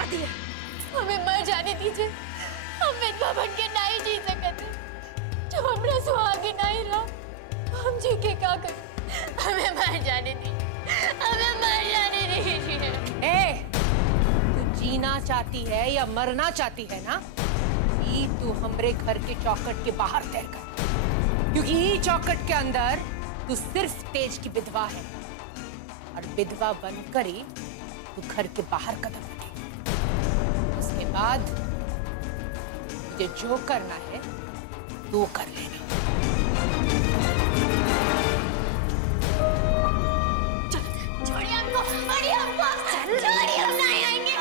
मार दिया। हमें मर जाने दीजिए, हम विधवा बन के नहीं जी सकते। जब हमरा सुहागे नहीं रहा हम जी के क्या करें? हमें मर जाने दीजिए, हमें मर जाने दीजिए। तू जीना चाहती है या मरना चाहती है ना? ई तू हमरे घर के चौखट के बाहर तय कर, क्योंकि ई चौखट के अंदर तू सिर्फ तेज की विधवा है और विधवा बनकर ही तू घर के बाहर कदम रखेगी। उसके बाद तुझे जो करना है वो कर लेना। छोड़िए हमको, छोड़िए हमको, छोड़िए, हम नहीं आएंगे।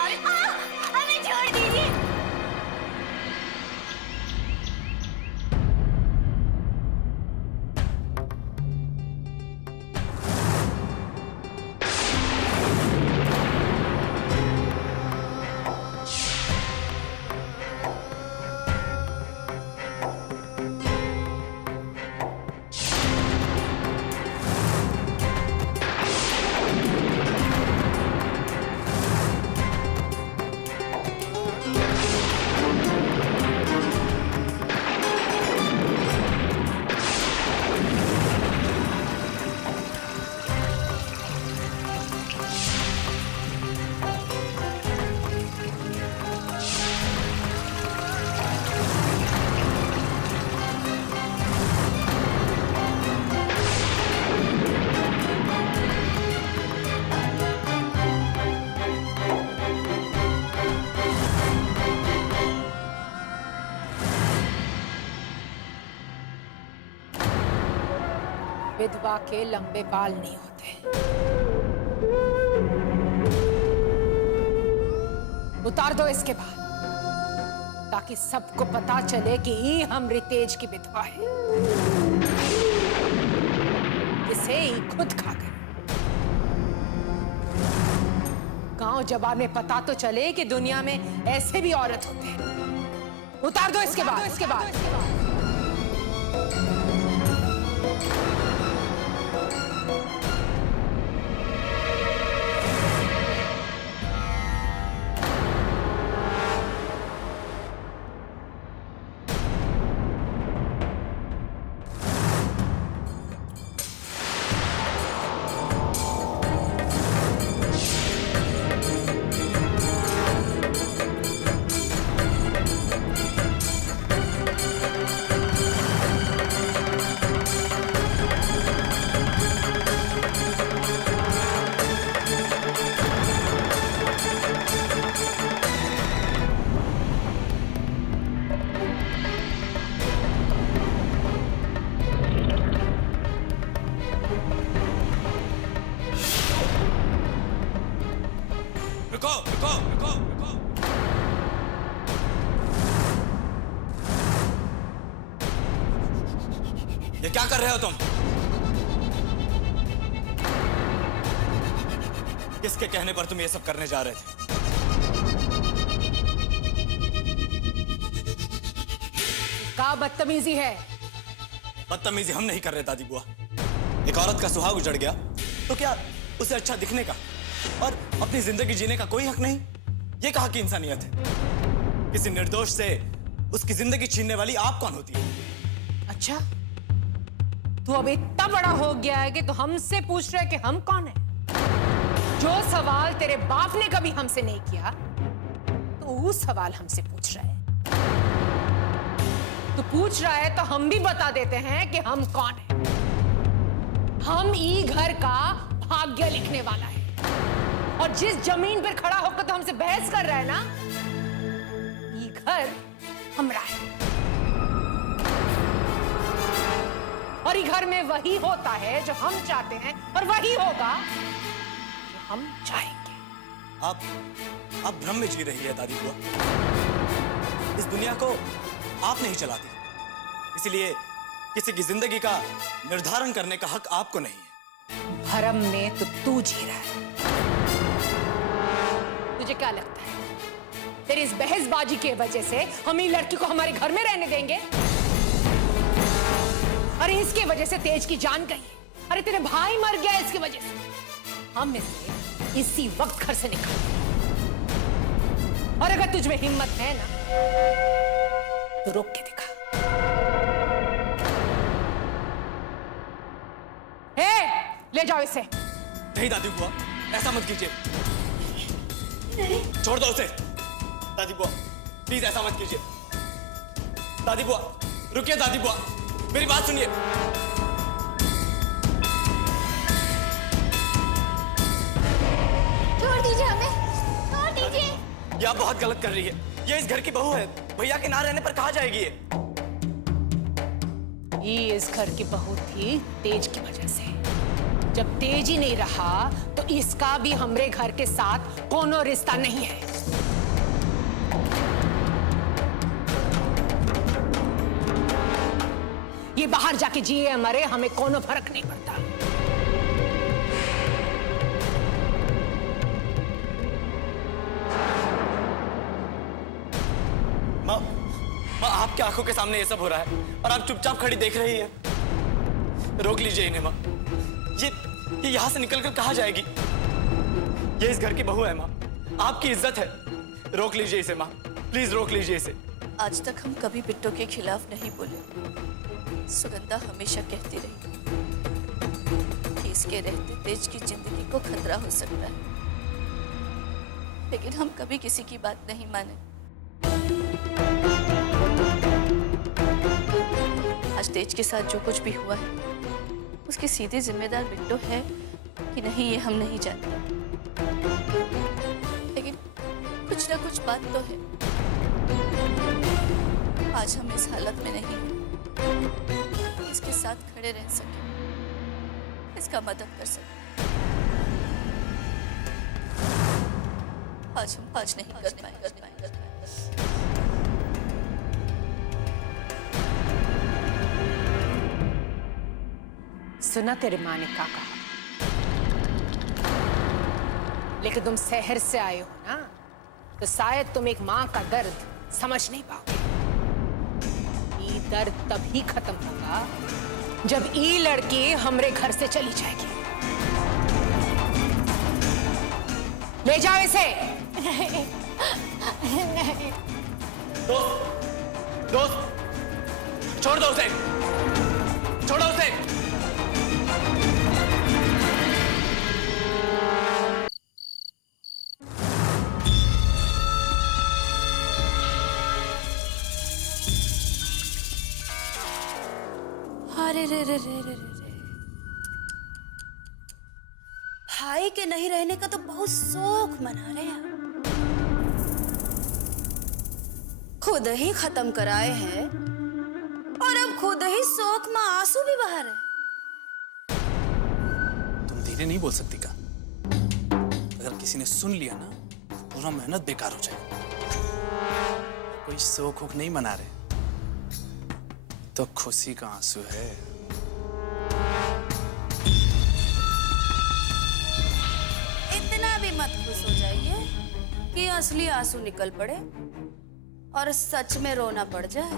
हमें छोड़ दीजिए। विधवा के लंबे बाल नहीं होते। उतार दो इसके बाल, ताकि सबको पता चले कि ही हम रितेज की विधवा है। इसे ही खुद खा गए। गांव जबान में पता तो चले कि दुनिया में ऐसे भी औरत होते हैं। उतार दो इसके बाद, इसके बाद। रुको रुको रुको रुको। ये क्या कर रहे हो तुम? किसके कहने पर तुम ये सब करने जा रहे थे? क्या बदतमीजी है? बदतमीजी हम नहीं कर रहे दादी बुआ। एक औरत का सुहाग उजड़ गया तो क्या उसे अच्छा दिखने का और अपनी जिंदगी जीने का कोई हक नहीं? ये कहाँ की इंसानियत है? किसी निर्दोष से उसकी जिंदगी छीनने वाली आप कौन होती है? अच्छा, तू अब इतना बड़ा हो गया है कि तू हमसे पूछ रहा है कि हम कौन है? जो सवाल तेरे बाप ने कभी हमसे नहीं किया, तो वो सवाल हमसे पूछ रहा है। तू पूछ रहा है तो हम भी बता देते हैं कि हम कौन है। हम ई घर का भाग्य लिखने वाला है, और जिस जमीन पर खड़ा होकर तो हमसे बहस कर रहा है ना, ये घर हमरा है। और ये घर में वही होता है जो हम चाहते हैं, और वही होगा जो हम चाहेंगे। आप भ्रम में जी रही है दादी बुआ। इस दुनिया को आप नहीं चलाती, इसलिए किसी की जिंदगी का निर्धारण करने का हक आपको नहीं है। भरम में तो तू जी रहा है। तुझे क्या लगता है तेरी इस बहसबाजी की वजह से हम ये लड़की को हमारे घर में रहने देंगे? अरे इसके वजह से तेज की जान गई है। अरे तेरे भाई मर गया इसकी वजह से। हम इसे इसी वक्त घर से निकाल। और अगर तुझ में हिम्मत है ना तो रोक के दिखा। ले जाओ इसे। नहीं दादी बुआ, ऐसा मत कीजिए। छोड़ दो उसे। दादी बुआ प्लीज ऐसा मत कीजिए। दादी बुआ रुकिए। दादी बुआ मेरी बात सुनिए। छोड़ दीजिए हमें, छोड़ दीजिए। ये आप बहुत गलत कर रही है। ये इस घर की बहू है। भैया के ना रहने पर कहाँ जाएगी ये इस घर की बहू थी तेज की वजह से। जब तेज ही नहीं रहा तो इसका भी हमरे घर के साथ कोनो रिश्ता नहीं है। ये बाहर जाके जिए या मरे हमें कोनो फर्क नहीं पड़ता। माँ, माँ आपकी आंखों के सामने ये सब हो रहा है और आप चुपचाप खड़ी देख रही है। रोक लीजिए इन्हें माँ। ये यहाँ से निकलकर कहाँ जाएगी? ये इस घर की बहू है माँ, आपकी इज्जत है। रोक लीजिए इसे माँ, प्लीज रोक लीजिए इसे। आज तक हम कभी बिट्टो के खिलाफ नहीं बोले। सुगंधा हमेशा कहती रही कि इसके रहते तेज की जिंदगी को खतरा हो सकता है, लेकिन हम कभी किसी की बात नहीं माने। आज तेज के साथ जो कुछ भी हुआ है उसकी सीधी जिम्मेदार बिट्टो है कि नहीं ये हम नहीं जानते, लेकिन कुछ ना कुछ बात तो है। आज हम इस हालत में नहीं हैं कि इसके साथ खड़े रह सके, इसका मदद कर सके। आज नहीं कर पाएंगे। सुना तेरे माँ ने क्या कहा, लेकिन तुम शहर से आए हो ना, तो शायद तुम एक माँ का दर्द समझ नहीं पाओगे। ये दर्द तभी खत्म होगा जब ये लड़की हमरे घर से चली जाएगी। ले जाओ इसे। नहीं। दोस्त छोड़ दो उसे, छोड़ो उसे। अरे रे रे रे रे रे रे, भाई के नहीं रहने का तो बहुत शौक मना रहे हैं। खुद ही खत्म कराए हैं और अब खुद ही शौक में आंसू भी बहा रहे। तुम धीरे नहीं बोल सकती का? अगर किसी ने सुन लिया ना, पूरा मेहनत बेकार हो जाएगी। कोई शौक वोक नहीं मना रहे, तो खुशी का आंसू है। इतना भी मत खुश हो जाइए कि असली आंसू निकल पड़े और सच में रोना पड़ जाए।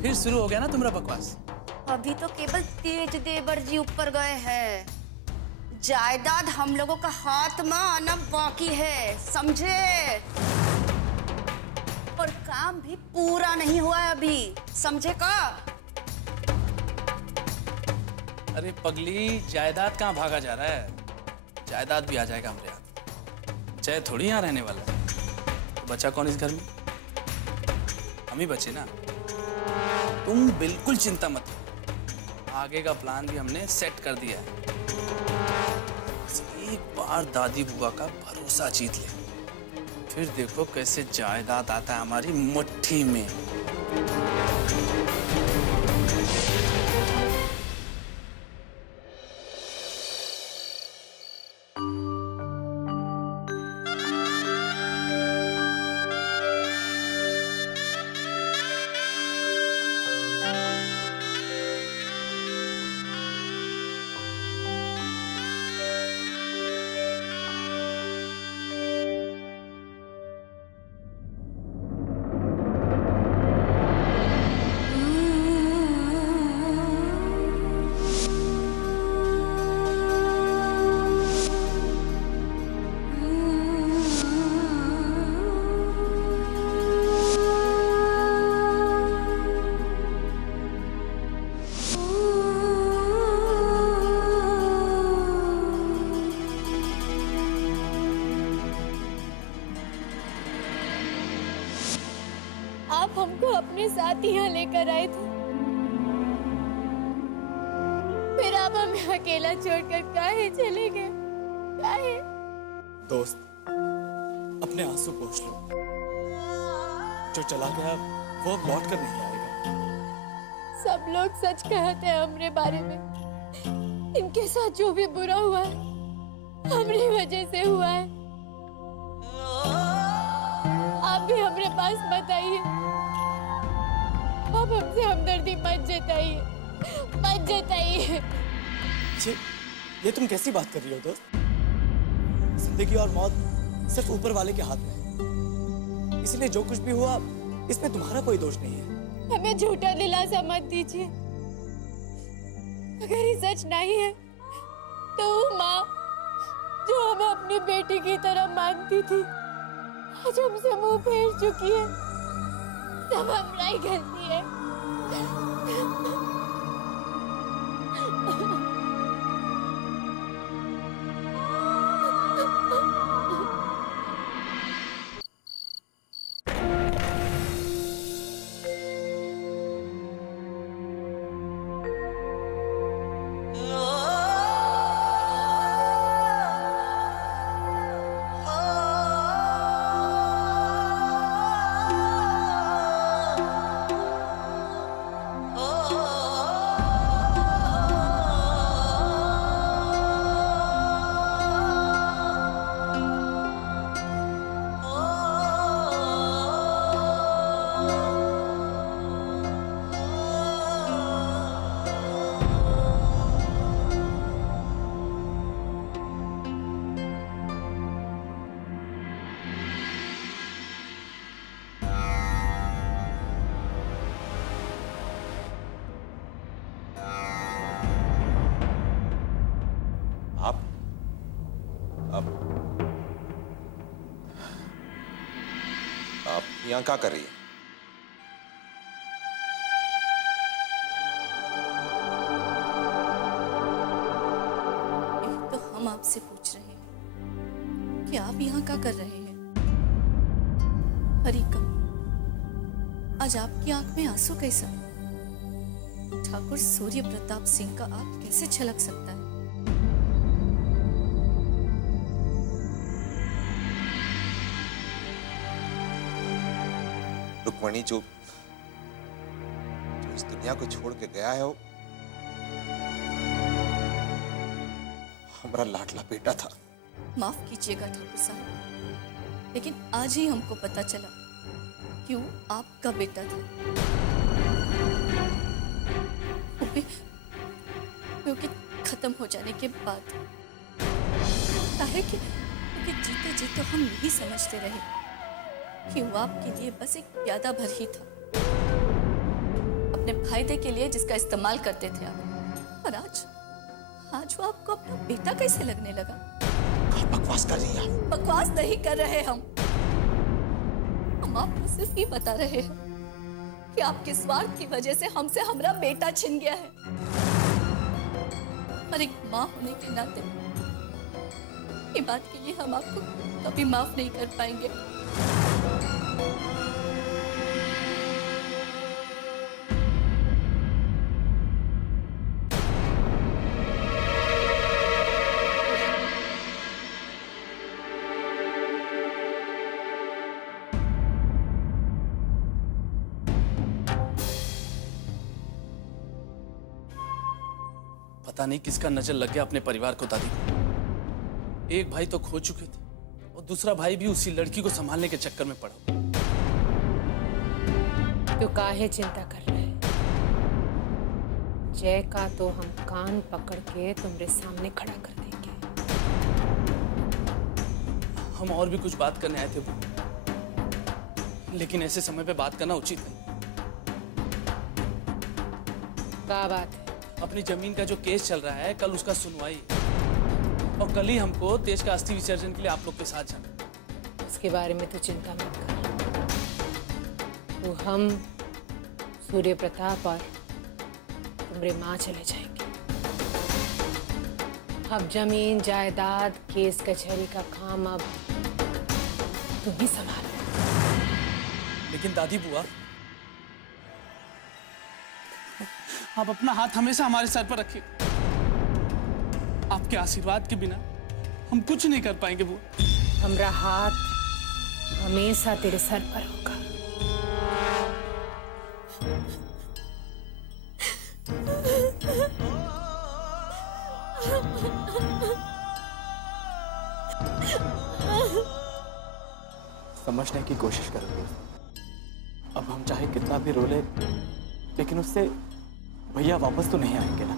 फिर शुरू हो गया ना तुम्हारा बकवास। अभी तो केवल तेज देवर जी ऊपर गए हैं, जायदाद हम लोगों का हाथ में आना बाकी है, समझे? और काम भी पूरा नहीं हुआ है अभी, समझे का? अरे पगली, जायदाद कहाँ भागा जा रहा है? जायदाद भी आ जाएगा हमारे हाथ। जय थोड़ी यहाँ रहने वाला है। तो बचा कौन इस घर में? हम ही बचे ना। तुम बिल्कुल चिंता मत करो, आगे का प्लान भी हमने सेट कर दिया है। बस एक बार दादी बुआ का भरोसा जीत ले, फिर देखो कैसे जायदाद आता है हमारी मुट्ठी में। आप हमको अपने साथ यहाँ लेकर आए थे, फिर आप हमें अकेला छोड़कर काहे चले गए? काहे? दोस्त, अपने आंसू पोंछ लो। जो चला गया वो अब लौट कर नहीं आएगा। सब लोग सच कहते हैं हमरे बारे में। इनके साथ जो भी बुरा हुआ है हमरी वजह से हुआ है। आप भी हमरे पास मत आइए। आप हमसे हमदर्दी मत जताइए, मत जताइए। ये तुम कैसी बात कर रही हो दोस्त? जिंदगी और मौत सिर्फ ऊपर वाले के हाथ में है। इसलिए जो कुछ भी हुआ इसमें तुम्हारा कोई दोष नहीं है। हमें झूठा दिलासा मत दीजिए। अगर ये सच नहीं है तो वो माँ जो हमें अपनी बेटी की तरह मानती थी आज हमसे मुंह फेर चुकी है। सब हमारी गलती है। आप यहाँ क्या कर रही है? तो हम आपसे पूछ रहे हैं कि आप यहाँ क्या कर रहे हैं? हरिकम, आज आपकी आंख में आंसू कैसा? ठाकुर सूर्य प्रताप सिंह का आंख कैसे छलक सकता है? रुक्मणी जो इस दुनिया को छोड़ के गया है वो हमारा लाडला बेटा था। माफ कीजिएगा ठाकुर साहब, लेकिन आज ही हमको पता चला कि वो आपका बेटा था। क्योंकि खत्म हो जाने के बाद काहे कि जीते जीते हम यही समझते रहे कि वो आपके लिए बस एक प्यादा भर ही था, अपने फायदे के लिए जिसका इस्तेमाल करते थे आप। और आज वो आपको अपना बेटा कैसे लगने लगा? आप बकवास कर रही हैं। बकवास नहीं कर रहे हम आपको सिर्फ ये बता रहे हैं कि आपके स्वार्थ की वजह से हमसे हमारा बेटा छिन गया है। और एक माँ होने के नाते ये बात के लिए हम आपको कभी माफ नहीं कर पाएंगे। पता नहीं किसका नजर लग गया अपने परिवार को दादी। एक भाई तो खो चुके थे और दूसरा भाई भी उसी लड़की को संभालने के चक्कर में पड़ा। तो काहे चिंता कर रहे हैं? जय का तो हम कान पकड़ के तुम्हारे सामने खड़ा कर देंगे। हम और भी कुछ बात करने आए थे, लेकिन ऐसे समय पे बात करना उचित नहीं। क्या बात है? अपनी जमीन का जो केस चल रहा है, कल उसका सुनवाई और कल ही हमको तेज का अस्थि विसर्जन के लिए आप लोग के साथ जाना। उसके बारे में तो चिंता मत कर। तो हम सूर्य प्रताप और तुम्हारे माँ चले जाएंगे। अब जमीन जायदाद केस कचहरी का काम अब तुम ही संभालो। लेकिन दादी बुआ, आप अपना हाथ हमेशा हमारे सर पर रखिए। आपके आशीर्वाद के बिना हम कुछ नहीं कर पाएंगे बुआ। हमरा हाथ हमेशा तेरे सर पर होगा। समझने की कोशिश करोगे। अब हम चाहे कितना भी रोले, लेकिन उससे भैया वापस तो नहीं आएंगे ना।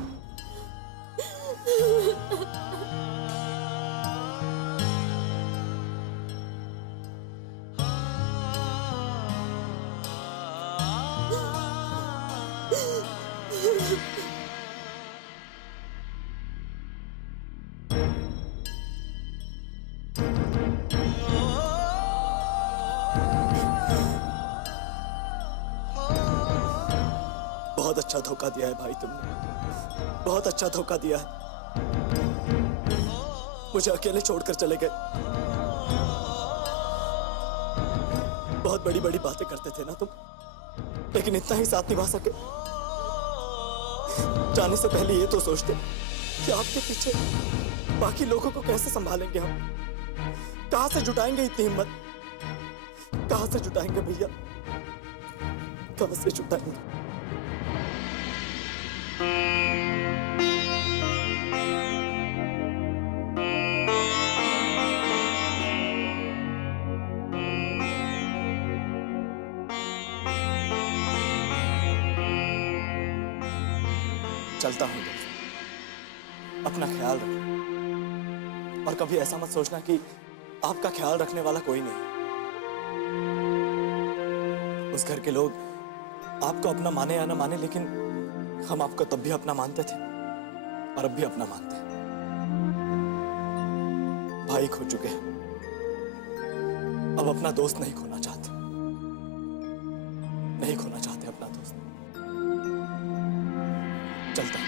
बहुत अच्छा धोखा दिया है भाई तुमने, बहुत अच्छा धोखा दिया है। मुझे अकेले छोड़कर चले गए। बहुत बड़ी बड़ी बातें करते थे ना तुम, लेकिन इतना ही साथ निभा सके। जाने से पहले ये तो सोचते कि आपके पीछे बाकी लोगों को कैसे संभालेंगे हम। कहां से जुटाएंगे इतनी हिम्मत, कहां से जुटाएंगे भैया, कहां से जुटाएंगे। चलता हूं दोस्त, अपना ख्याल रखो और कभी ऐसा मत सोचना कि आपका ख्याल रखने वाला कोई नहीं। उस घर के लोग आपको अपना माने या ना माने, लेकिन हम आपको तब भी अपना मानते थे और अब भी अपना मानते हैं। भाई खो चुके हैं, अब अपना दोस्त नहीं खोना चाहते, नहीं खोना चाहते अपना दोस्त। चलता हूं।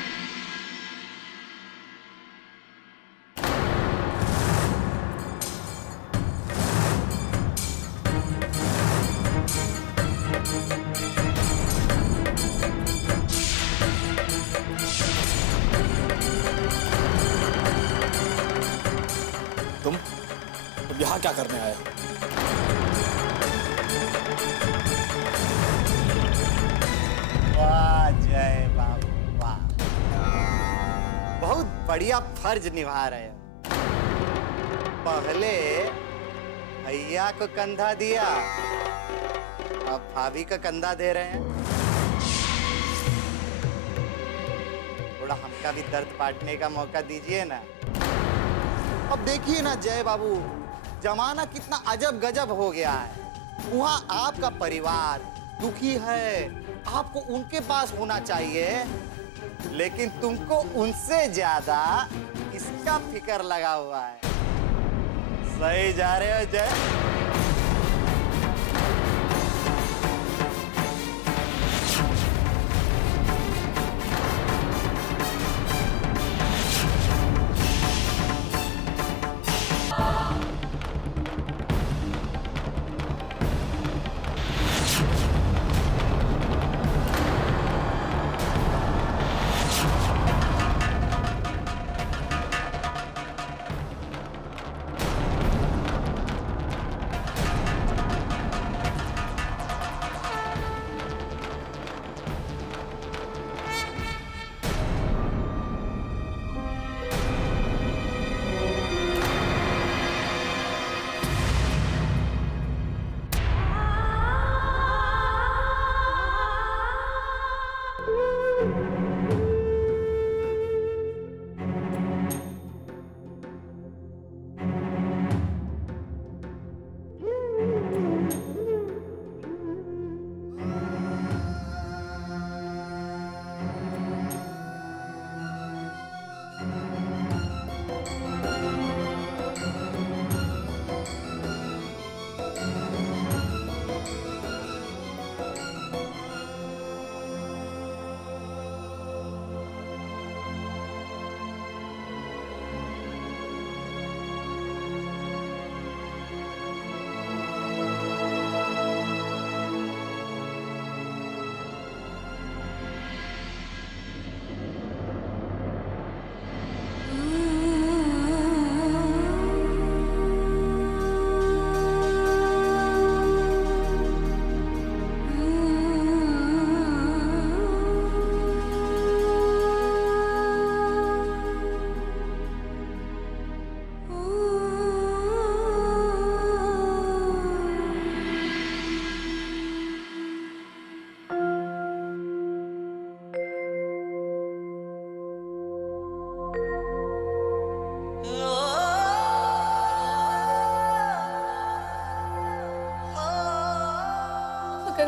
तुम यहां क्या करने आए हो? वाह जय बाबू वाह, बहुत बढ़िया फर्ज निभा रहे हो। पहले भैया को कंधा दिया, अब भाभी का कंधा दे रहे हैं। थोड़ा हमका भी दर्द बांटने का मौका दीजिए ना। अब देखिए ना जय बाबू, जमाना कितना अजब गजब हो गया है। वहाँ आपका परिवार दुखी है, आपको उनके पास होना चाहिए, लेकिन तुमको उनसे ज्यादा इसका फिक्र लगा हुआ है। सही जा रहे हो जय?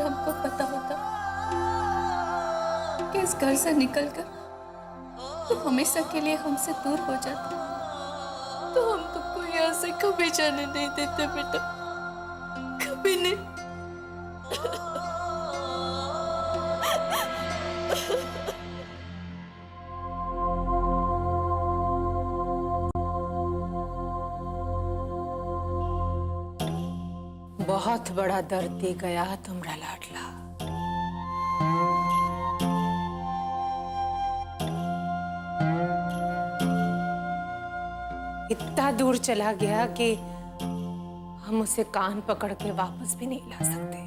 हमको पता होता कि इस घर से निकलकर तो हमेशा के लिए हमसे दूर हो जाता, तो हम तुमको यहाँ से कभी जाने नहीं देते बेटा, कभी नहीं। बहुत बड़ा दर्द दे गया तुमरा लाडला। इतना दूर चला गया कि हम उसे कान पकड़ के वापस भी नहीं ला सकते।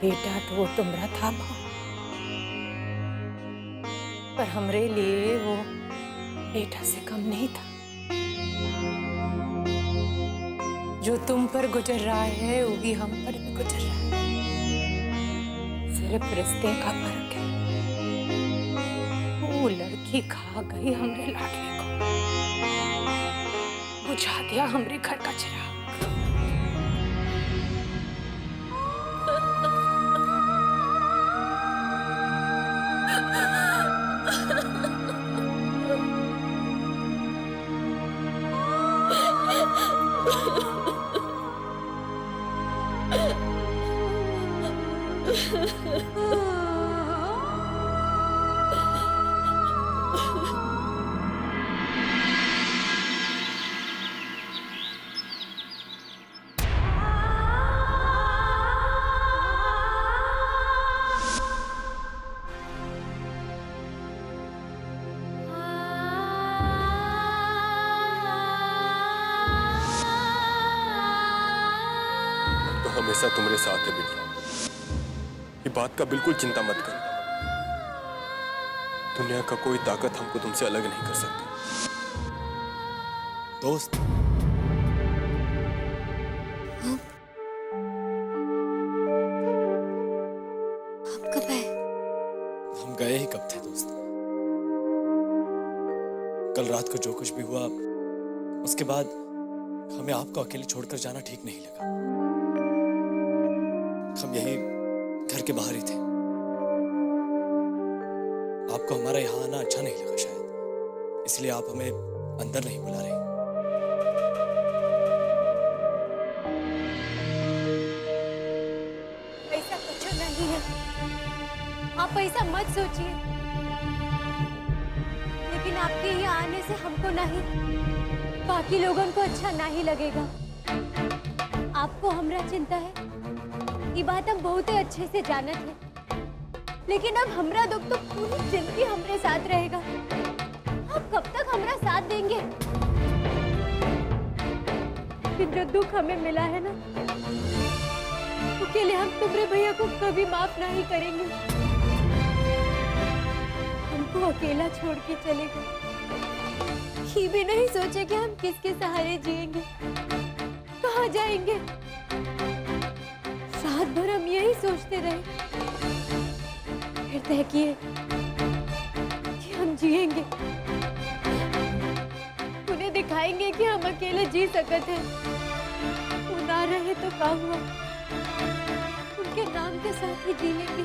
बेटा तो वो तुमरा था भाव, पर हमरे लिए वो बेटा से कम नहीं था। जो तुम पर गुजर रहा है वही हम पर भी गुजर रहा है, सिर्फ रिश्ते का फर्क है। वो लड़की खा गई हमरे लाडले को, बुझा दिया हमरे घर का चिराग। हमेशा तुम्हारे साथ है बेटा, ये बात का बिल्कुल चिंता मत कर। दुनिया का कोई ताकत हमको तुमसे अलग नहीं कर सकती। दोस्त, आप कब आए? हम गए ही कब थे दोस्त? कल रात को जो कुछ भी हुआ उसके बाद हमें आपको अकेले छोड़कर जाना ठीक नहीं लगा। हम यही घर के बाहर ही थे। आपको हमारा यहाँ आना अच्छा नहीं लगा शायद, इसलिए आप हमें अंदर नहीं बुला रही। ऐसा कुछ नहीं है, आप ऐसा मत सोचिए। लेकिन आपके यहाँ आने से हमको नहीं, बाकी लोगों को अच्छा नहीं लगेगा। आपको हमरा चिंता है, ये बात हम बहुत ही अच्छे से जानत हैं। लेकिन अब हमरा दुख तो पूरी जिंदगी हमरे साथ रहेगा। आप कब तक हमरा साथ देंगे? लेकिन जो दुख हमें मिला है ना, उसके लिए हम तुम्हारे भैया को कभी माफ नहीं करेंगे। हमको अकेला छोड़ के चले गए, ये भी नहीं सोचे कि हम किसके सहारे जिएंगे, कहाँ जाएंगे। रात भर हम यही सोचते रहे, फिर तय किए कि हम जिएंगे, उन्हें दिखाएंगे कि हम अकेले जी सकते हैं। वो ना रहे तो क्या हुआ, उनके नाम के साथ ही जी लेंगे।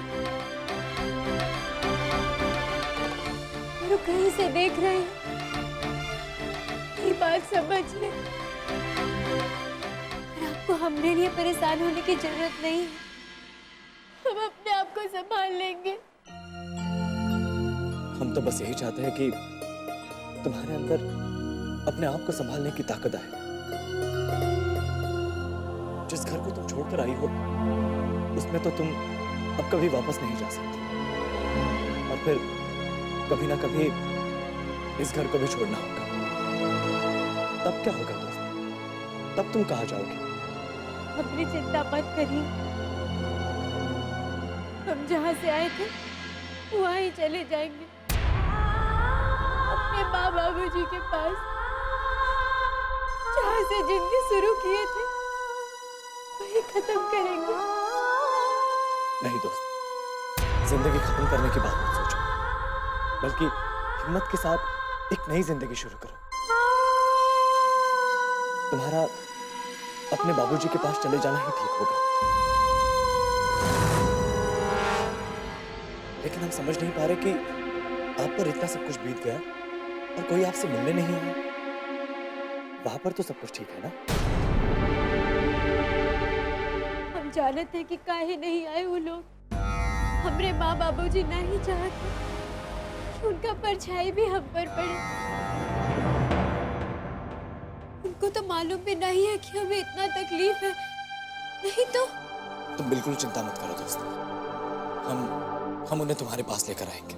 और वो कहीं से देख रहे हैं, ये बात समझ ले। आपको हमने लिए परेशान होने की जरूरत नहीं है, हम अपने आप को संभाल लेंगे। हम तो बस यही चाहते हैं कि तुम्हारे अंदर अपने आप को संभालने की ताकत आए। जिस घर को तुम छोड़कर आई हो, उसमें तो तुम अब कभी वापस नहीं जा सकती, और फिर कभी ना कभी इस घर को भी छोड़ना होगा। तब क्या होगा दोस्त? तब तुम कहाँ जाओगे? अपनी चिंता मत करिए, हम जहाँ से आए थे वहाँ ही चले जाएंगे, अपने माँ बाबूजी के पास, जहाँ से जिंदगी शुरू किए थे वही खत्म करेंगे। नहीं दोस्त, जिंदगी खत्म करने की बात मत सोचो, बल्कि हिम्मत के साथ एक नई जिंदगी शुरू करो। तुम्हारा अपने बाबूजी के पास चले जाना ही ठीक होगा। लेकिन हम समझ नहीं पा रहे कि आप पर इतना सब कुछ बीत गया और कोई आपसे मिलने नहीं आया। वहां पर तो सब कुछ ठीक है ना? हम जाने थे कि काहे नहीं आए वो लोग। हमरे माँ बाबूजी नहीं चाहते कि उनका परछाई भी हम पर पड़े। उनको तो मालूम भी नहीं है कि हमें इतना तकलीफ है। नहीं तो तुम बिल्कुल चिंता मत करो दोस्त, हम उन्हें तुम्हारे पास लेकर आएंगे।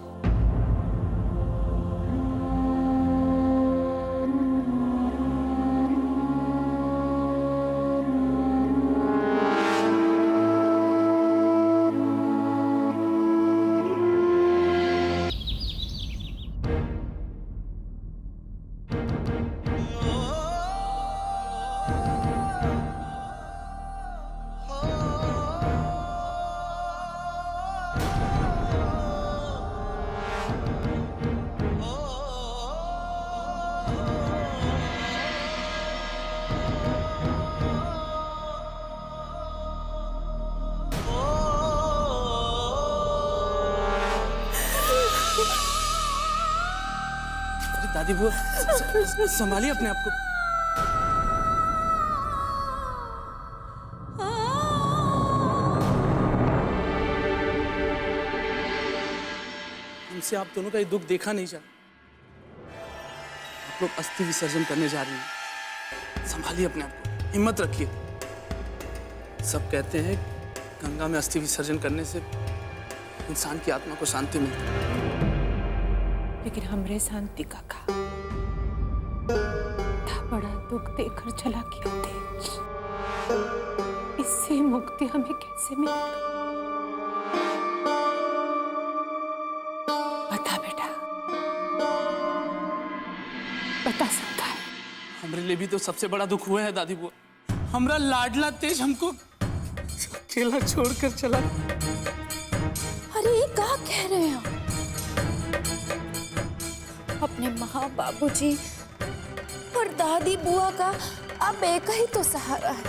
दादी बुआ, संभालिए अपने आप को। हमसे आप दोनों का ये दुख देखा नहीं जा। आप लोग अस्थि विसर्जन करने जा रही हैं। संभालिए अपने आप को, हिम्मत रखिए। सब कहते हैं गंगा में अस्थि विसर्जन करने से इंसान की आत्मा को शांति मिलती है। लेकिन हमरे शांति का बड़ा दुख देकर चला गया थे। इससे मुक्ति हमें कैसे मिलेगी? बता बेटा, बता सकता है? हमारे लिए भी तो सबसे बड़ा दुख हुआ है दादी बुआ। हमारा लाडला तेज हमको अकेला छोड़कर चला। अरे ये क्या कह रहे हैं आप? अपने माँ बाबूजी और दादी बुआ का अब एक ही तो सहारा है।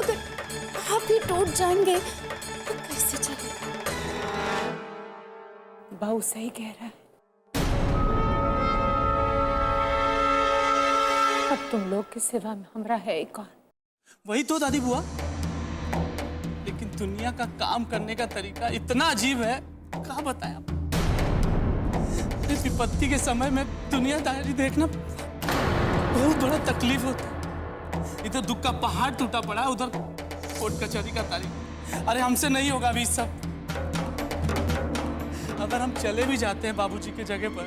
अगर आप ही टूट जाएंगे तो कैसे चलेगा? बहू सही कह रहा है। अब तुम लोग के सिवा में हमरा है ही कौन? वही तो दादी बुआ, लेकिन दुनिया का काम करने का तरीका इतना अजीब है, क्या बताएं आप। इस विपत्ति के समय में दुनियादारी देखना बहुत बड़ा तकलीफ होता है। इधर दुख का पहाड़ टूटा पड़ा है, उधर कोर्ट कचहरी का तारीख। अरे हमसे नहीं होगा अभी सब। अगर हम चले भी जाते हैं बाबूजी के जगह पर,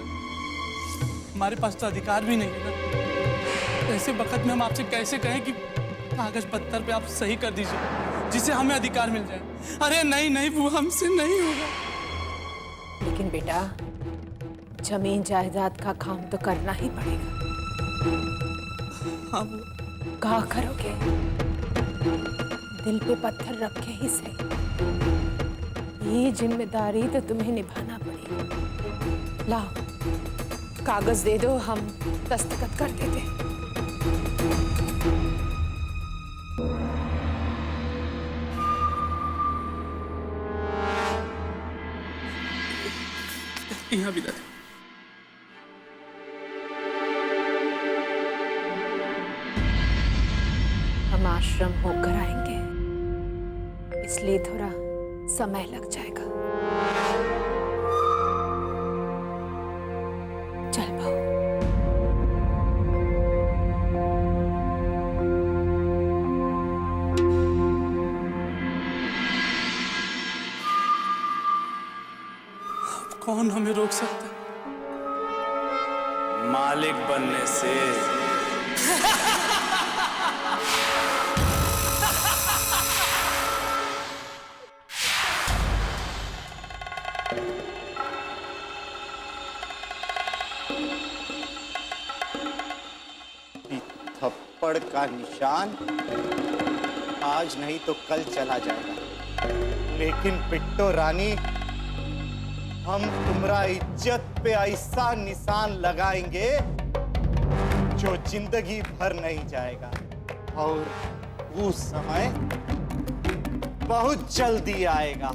हमारे पास तो अधिकार भी नहीं है ना। ऐसे वक्त में हम आपसे कैसे कहें कि कागज पत्थर पे आप सही कर दीजिए जिससे हमें अधिकार मिल जाए। अरे नहीं नहीं बुआ, हमसे नहीं होगा। लेकिन बेटा, जमीन जायदाद का काम तो करना ही पड़ेगा। हाँ क्या करोगे? दिल पे पत्थर रखे ही सही। ये जिम्मेदारी तो तुम्हें निभाना पड़ेगा। लाओ कागज दे दो, हम दस्तखत कर देते। यहाँ भी दादी। हम आश्रम होकर आएंगे, इसलिए थोड़ा समय लग जाएगा। चल बहू। कौन हमें रोक सकता है? मालिक बनने से। थप्पड़ का निशान आज नहीं तो कल चला जाएगा, लेकिन पिट्टो रानी हम तुम्हारा इज्जत पे ऐसा निशान लगाएंगे जो जिंदगी भर नहीं जाएगा। और वो समय बहुत जल्दी आएगा।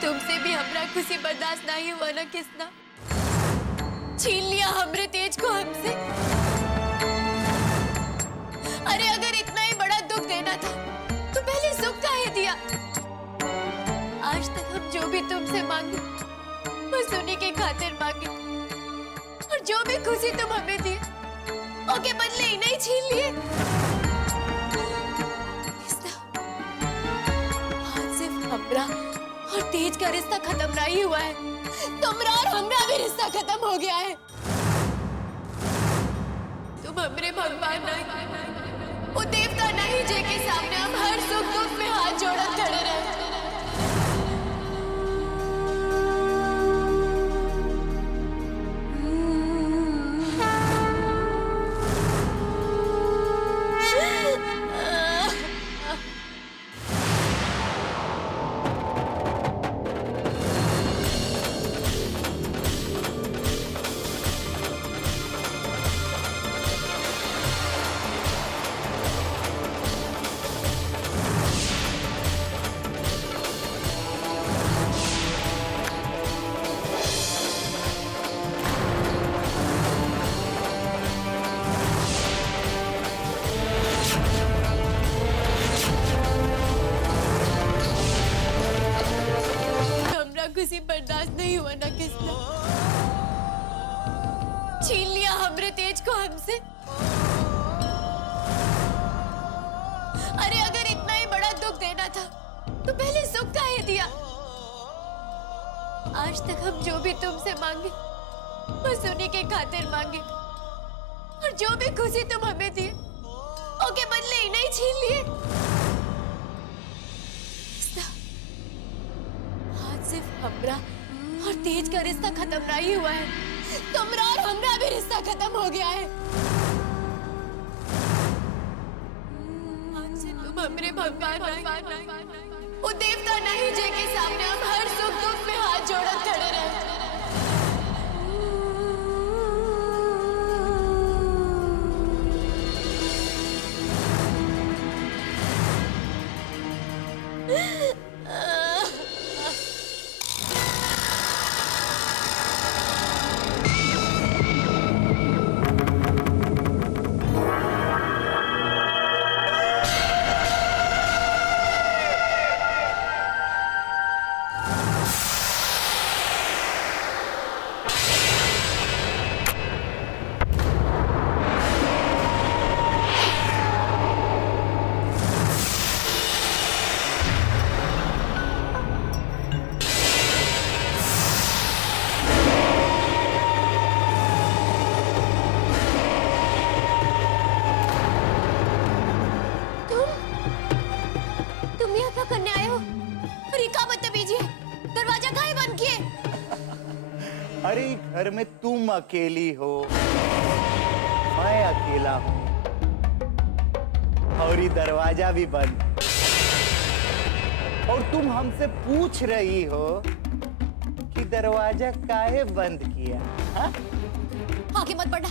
तुमसे भी हमरा खुशी बर्दाश्त नहीं हुआ ना किसना। छीन लिया हमरे तेज को हमसे। अरे अगर इतना ही बड़ा दुख देना था तो पहले सुख काहे दिया। आज तक हम जो भी तुमसे मांगे बस उन्हीं के खातिर मांगे, और जो भी खुशी तुम हमें दिए ओके बदले ही नहीं छीन लिए। आज सिर्फ हमरा और तेज का रिश्ता खत्म नहीं हुआ है, तुमरा और हमरा भी रिश्ता खत्म हो गया है। तुम हमरे भगवान नहीं, वो देवता नहीं जिनके सामने हम हर सुख दुख में हाथ जोड़कर खड़े रहे। खुशी बर्दाश्त नहीं हुआ ना किसने। छीन लिया हमरे तेज को हमसे। अरे अगर इतना ही बड़ा दुख देना था तो पहले सुख काहे दिया। आज तक हम जो भी तुमसे मांगे बस उन्हीं के खातिर मांगे, और जो भी खुशी तुम हमें दिए ओके बदले ही नहीं छीन लिए। सिर्फ हमरा और तेज का रिश्ता खत्म नहीं हुआ है, तुमरा और हमरा भी रिश्ता खत्म हो गया है। आज से तुम हमरे भगवान नहीं, वो देवता नहीं जिनके सामने हम हर सुख दुख में हाथ जोड़कर खड़े रहे। घर में तुम अकेली हो, मैं अकेला हूं और ये दरवाजा भी बंद, और तुम हमसे पूछ रही हो कि दरवाजा काहे बंद किया? हा? आगे मत बढ़ना,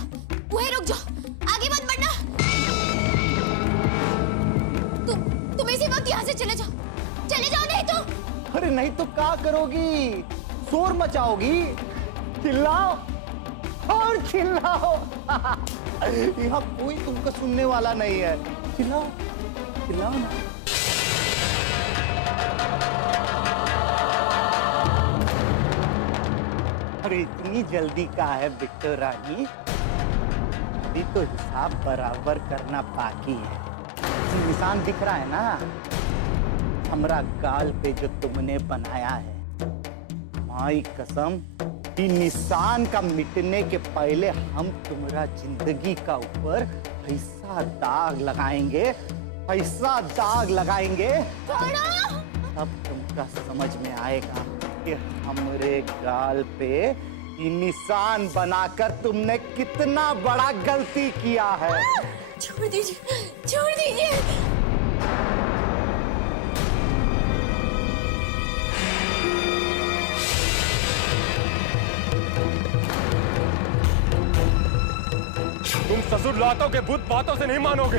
वहीं रुक जाओ, आगे मत बढ़ना। तुम इसी वक्त यहाँ से चले जाओ नहीं तो। अरे नहीं तो क्या करोगी? शोर मचाओगी, चिल्लाओ और चिल्लाओ। यहाँ कोई तुमको सुनने वाला नहीं है। चिल्लाओ चिल्लाओ ना। अरे इतनी जल्दी का है बिट्टो रानी? अभी तो हिसाब बराबर करना बाकी है। निशान दिख रहा है ना हमरा गाल पे जो तुमने बनाया है? माई कसम, इन निशान का मिटने के पहले हम तुम्हारा जिंदगी का ऊपर ऐसा दाग लगाएंगे, ऐसा दाग लगाएंगे, तब तुमका समझ में आएगा कि हमरे गाल पे ये निशान बनाकर तुमने कितना बड़ा गलती किया है। छोड़ दीजिए, छोड़ दीजिए। तुम ससुर लातों के भूत बातों से नहीं मानोगे।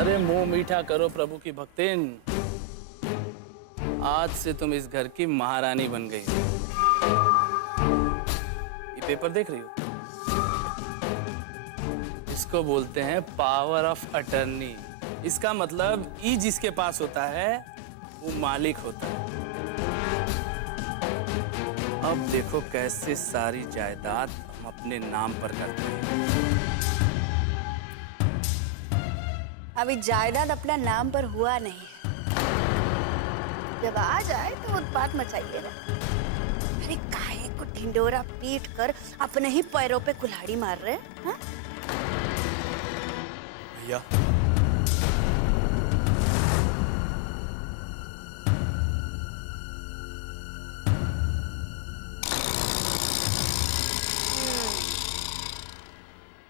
अरे मुंह मीठा करो प्रभु की भक्तिन, आज से तुम इस घर की महारानी बन गई। ये पेपर देख रही हो? इसको बोलते हैं पावर ऑफ अटर्नी। इसका मतलब ई जिसके पास होता है वो मालिक होता है। अब देखो कैसे सारी जायदाद हम अपने नाम पर करते हैं। अभी जायदाद अपना नाम पर हुआ नहीं, जब आ जाए तो उत्पात मचाइए ना। अरे काहे को ढिंडोरा पीट कर अपने ही पैरों पे कुल्हाड़ी मार रहे हैं? भैया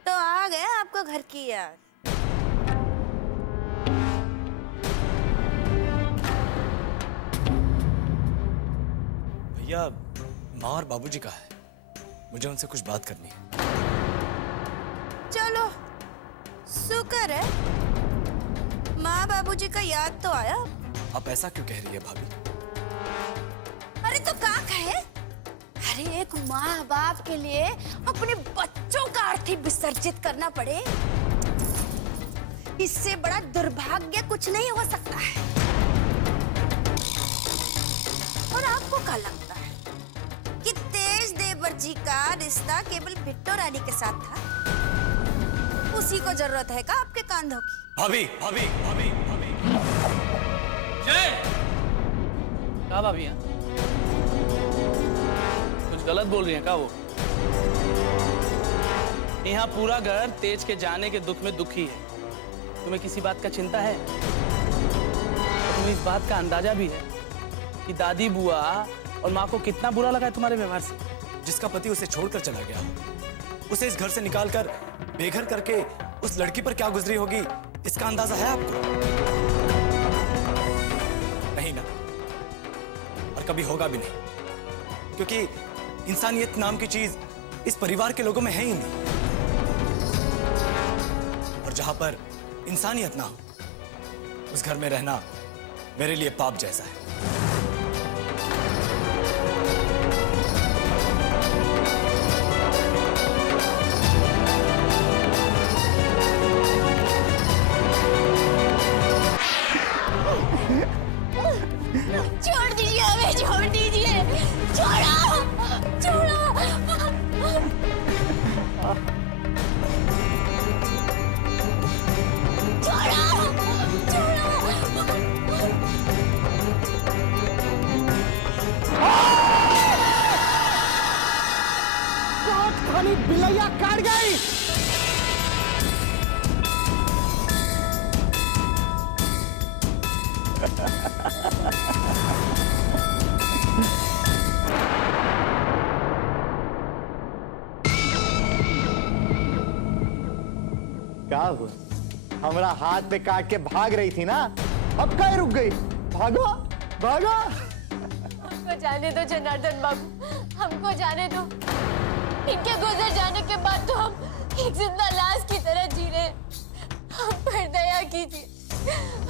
तो आ गए आपको घर की याद। भैया माँ और बाबूजी का है, मुझे उनसे कुछ बात करनी है। चलो शुक्र है माँ बाबूजी का याद तो आया। आप ऐसा क्यों कह रही है भाभी? अरे तो क्या कहे? अरे एक माँ बाप के लिए अपने बच्चों का अर्थी विसर्जित करना पड़े, इससे बड़ा दुर्भाग्य कुछ नहीं हो सकता है। और आपको क्या लगता है कि तेज देवर जी का रिश्ता केवल बिट्टो रानी के साथ था? उसी को जरूरत है का आपके कांधों की? भाभी भाभी भाभी भाभी जय क्या भाभी हैं? कुछ गलत बोल रही हैं क्या वो? यहाँ पूरा घर तेज के जाने के दुख में दुखी है। तुम्हें किसी बात का चिंता है? तुम्हें इस बात का अंदाजा भी है कि दादी बुआ और माँ को कितना बुरा लगा है तुम्हारे व्यवहार से? जिसका पति उसे छोड़कर चला गया, उसे इस घर से निकालकर बेघर करके उस लड़की पर क्या गुजरी होगी, इसका अंदाजा है आपको? नहीं ना, और कभी होगा भी नहीं, क्योंकि इंसानियत नाम की चीज इस परिवार के लोगों में है ही नहीं। और जहां पर इंसानियत ना हो, उस घर में रहना मेरे लिए पाप जैसा है। छोड़ दीजिए हमें, छोड़ दीजिए, छोड़ो, छोड़ो। छोड़ो, छोड़ो। साहब, हमारा हाथ पे काट के भाग रही थी ना, अब काहे रुक गई? भागो भागो। हमको जाने दो जनार्दन बाबू, हमको जाने दो। इनके गुजर जाने के बाद तो हम एक जिंदा लाश की तरह जी रहे। हम पर दया कीजिए,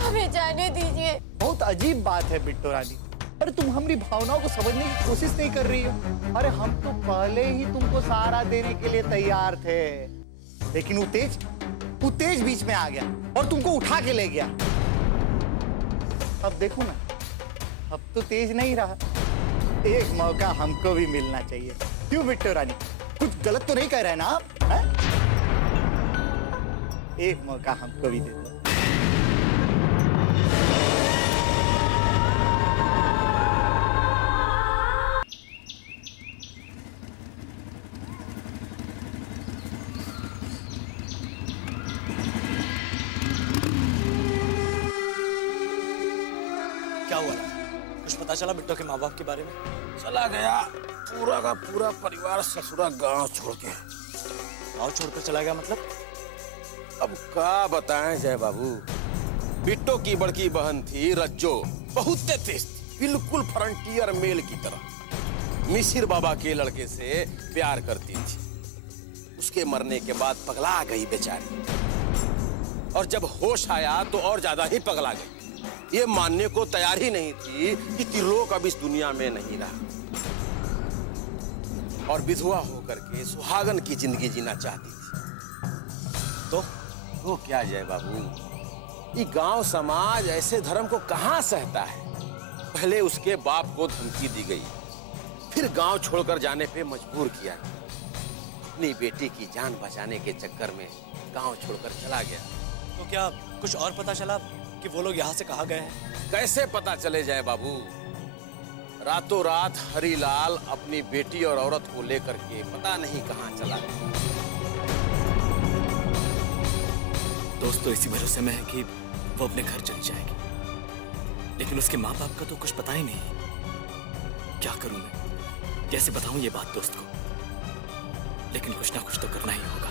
हमें जाने दीजिए। बहुत अजीब बात है बिट्टो रानी। अरे तुम हमारी भावनाओं को समझने की कोशिश नहीं कर रही हो। अरे हम तो पहले ही तुमको सहारा देने के लिए तैयार थे, लेकिन वो तेज बीच में आ गया और तुमको उठा के ले गया। अब देखो ना, अब तो तेज नहीं रहा। एक मौका हमको भी मिलना चाहिए। क्यों बिट्टो रानी, कुछ गलत तो नहीं कह रहे ना आप? है? एक मौका हमको भी दे दो। क्या हुआ? कुछ पता चला बिट्टो के माँ बाप के बारे में? चला गया पूरा का पूरा परिवार ससुरा गांव छोड़ के। गाँव छोड़कर चला गया मतलब? अब क्या बताएं जय बाबू। बिट्टो की बड़की बहन थी रज्जो, बहुत तेज थी, बिल्कुल फ्रंटियर मेल की तरह। मिसिर बाबा के लड़के से प्यार करती थी। उसके मरने के बाद पगला गई बेचारी, और जब होश आया तो और ज्यादा ही पगला गई। ये मानने को तैयार ही नहीं थी कि त्रिलोक अब इस दुनिया में नहीं रहा, और विधवा होकर के सुहागन की जिंदगी जीना चाहती थी। तो क्या जय बाबू, ये गांव समाज ऐसे धर्म को कहां सहता है। पहले उसके बाप को धमकी दी गई, फिर गांव छोड़कर जाने पे मजबूर किया गया। अपनी बेटी की जान बचाने के चक्कर में गांव छोड़कर चला गया। तो क्या कुछ और पता चला कि वो लोग यहाँ से कहाँ गए हैं? कैसे पता चले जय बाबू। रातों रात हरिलाल अपनी बेटी और औरत को लेकर के पता नहीं कहां चला गया। दोस्त तो इसी भरोसे में है कि वो अपने घर चली जाएगी, लेकिन उसके माँ बाप का तो कुछ पता ही नहीं। क्या करूं मैं, कैसे बताऊं ये बात दोस्त को? लेकिन कुछ ना कुछ तो करना ही होगा।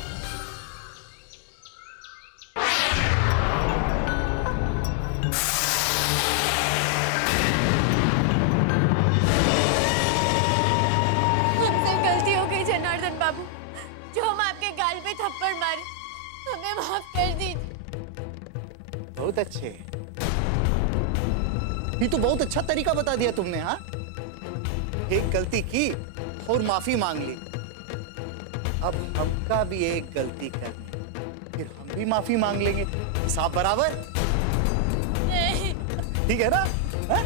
हमसे गलती हो गई जनार्दन बाबू, जो हम आपके गाल पे थप्पड़ मारे, हमें माफ कर दीजिए। बहुत अच्छे, ये तो बहुत अच्छा तरीका बता दिया तुमने। हाँ, एक गलती की और माफी मांग ली। अब हमका भी एक गलती करनी, फिर हम भी माफी मांग लेंगे। हिसाब बराबर? ठीक है ना? है?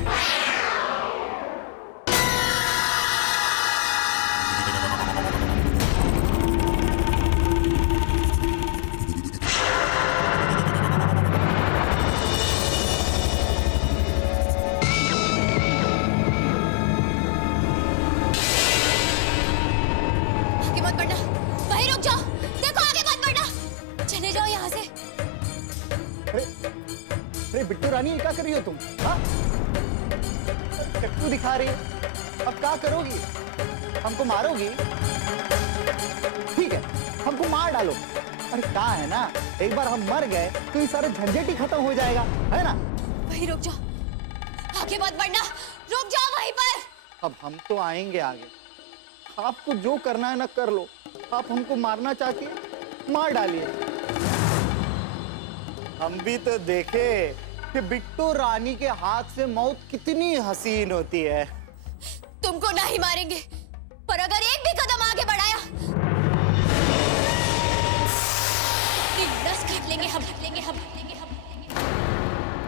आगे मत बढ़ना, वहीं रुक जाओ। देखो आगे मत बढ़ना, चले जाओ यहाँ से। अरे बिट्टू रानी, ये क्या कर रही हो तुम? हाँ, चक्कू दिखा रही है। अब क्या करोगी? हमको मारोगी? ठीक है, हमको मार डालो। अरे क्या है ना, एक बार हम मर गए तो ये सारे झंझट ही खत्म हो जाएगा, है ना? वहीं रुक जाओ, आगे मत बढ़ना, रुक जाओ वहीं पर। अब हम तो आएंगे आगे। आपको जो करना है ना कर लो। आप हमको मारना चाहती है, मार डालिए। हम भी तो देखे कि बिट्टू रानी के हाथ से मौत कितनी हसीन होती है। तुमको नहीं मारेंगे, पर अगर एक भी कदम आगे बढ़ाया, नस काट लेंगे हम, लेंगे हम, लेंगे हम।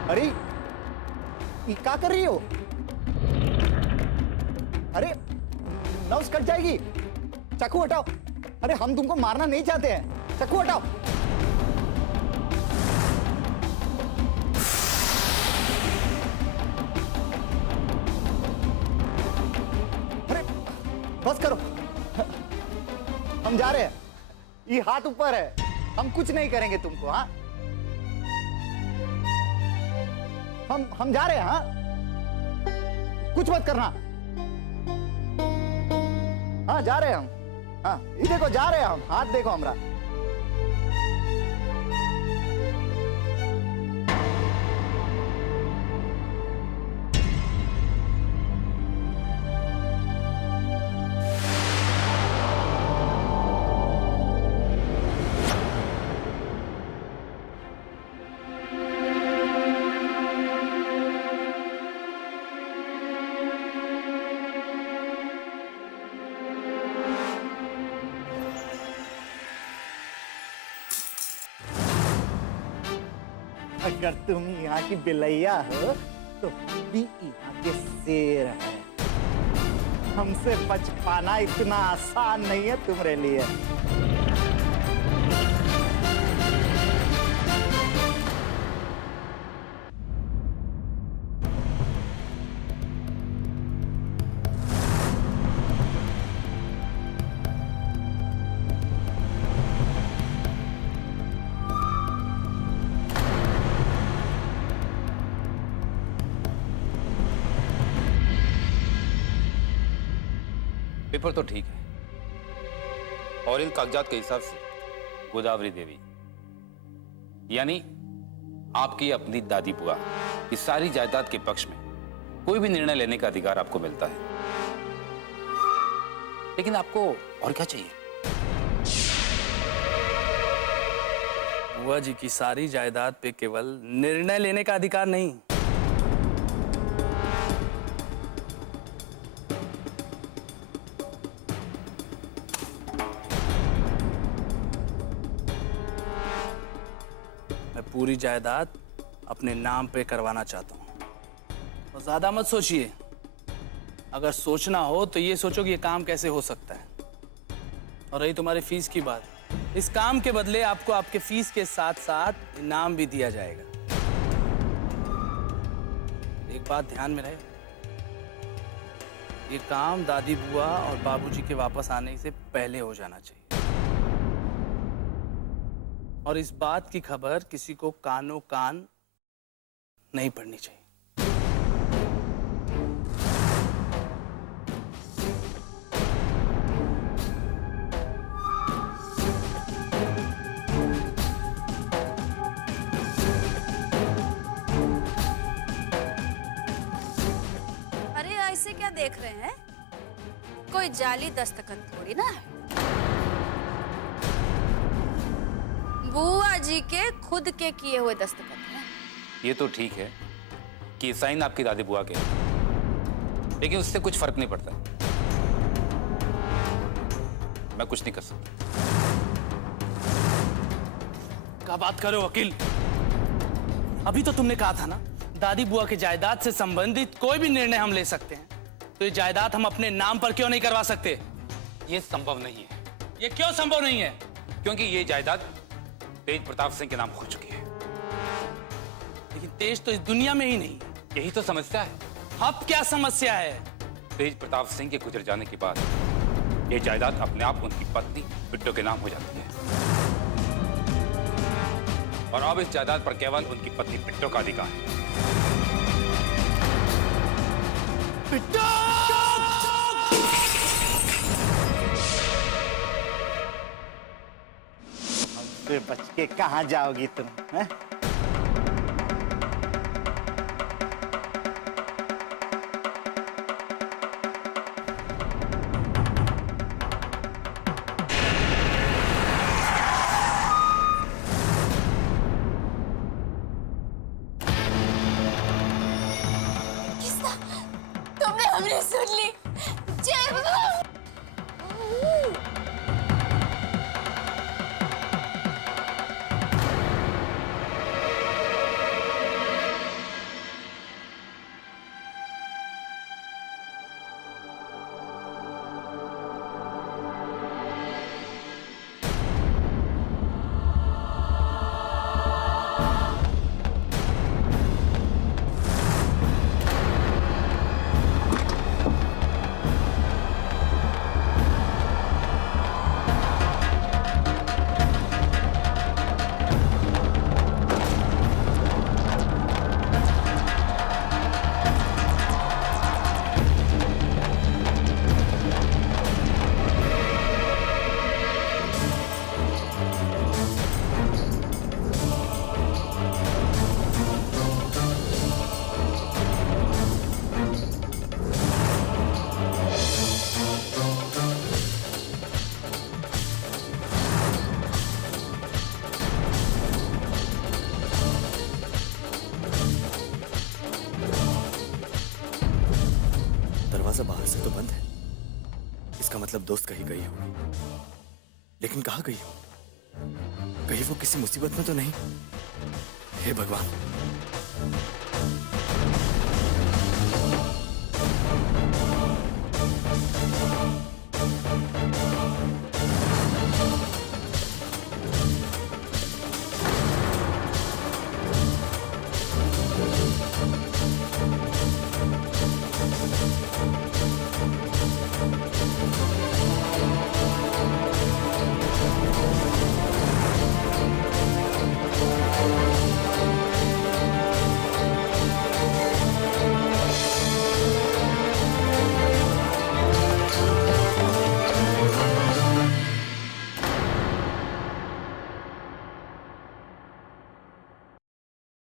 अरे ये क्या कर रही हो? अरे नस कट जाएगी। चाकू हटाओ। अरे हम तुमको मारना नहीं चाहते हैं, चाकू हटाओ। अरे बस करो, हम जा रहे हैं। ये हाथ ऊपर है, हम कुछ नहीं करेंगे तुमको। हाँ, हम जा रहे हैं। हाँ, कुछ मत करना। हाँ, जा रहे हैं हम। हाँ, ये देखो जा रहे हैं हम। हाथ देखो हमरा। अगर तुम यहाँ की बिलैया हो तो भी यहाँ के शेर है। हमसे बच पाना इतना आसान नहीं है तुम्हारे लिए। पेपर तो ठीक है और इन कागजात के हिसाब से गोदावरी देवी यानी आपकी अपनी दादी बुआ की सारी जायदाद के पक्ष में कोई भी निर्णय लेने का अधिकार आपको मिलता है। लेकिन आपको और क्या चाहिए? बुआ जी की सारी जायदाद पे केवल निर्णय लेने का अधिकार नहीं, पूरी जायदाद अपने नाम पे करवाना चाहता हूं। और ज्यादा मत सोचिए, अगर सोचना हो तो ये सोचो कि ये काम कैसे हो सकता है। और रही तुम्हारी फीस की बात, इस काम के बदले आपको आपके फीस के साथ साथ इनाम भी दिया जाएगा। एक बात ध्यान में रहे, ये काम दादी बुआ और बाबूजी के वापस आने से पहले हो जाना चाहिए। और इस बात की खबर किसी को कानों कान नहीं पड़नी चाहिए। अरे ऐसे क्या देख रहे हैं? कोई जाली दस्तखत थोड़ी ना है। बुआ जी के खुद के किए हुए दस्तखत हैं। ये तो ठीक है कि ये साइन आपकी दादी बुआ के हैं, लेकिन उससे कुछ फर्क नहीं पड़ता। मैं कुछ नहीं कर सकता। क्या बात कर रहे हो वकील? अभी तो तुमने कहा था ना, दादी बुआ की जायदाद से संबंधित कोई भी निर्णय हम ले सकते हैं। तो ये जायदाद हम अपने नाम पर क्यों नहीं करवा सकते? ये संभव नहीं है। ये क्यों संभव नहीं है? क्योंकि ये जायदाद तेज प्रताप सिंह के नाम हो चुकी है। लेकिन तेज तो इस दुनिया में ही नहीं। यही तो समस्या है। अब क्या समस्या है? तेज प्रताप सिंह के गुजर जाने के बाद ये जायदाद अपने आप उनकी पत्नी बिट्टो के नाम हो जाती है और अब इस जायदाद पर केवल उनकी पत्नी बिट्टो का अधिकार है। बिट्टो! हमसे बच के कहाँ जाओगी तुम? हैं? तुमने हमने सुन ली। जय भगवान। दरवाजा बाहर से तो बंद है, इसका मतलब दोस्त कहीं गई होगी, लेकिन कहाँ गई होगी? कहीं वो किसी मुसीबत में तो नहीं? हे भगवान।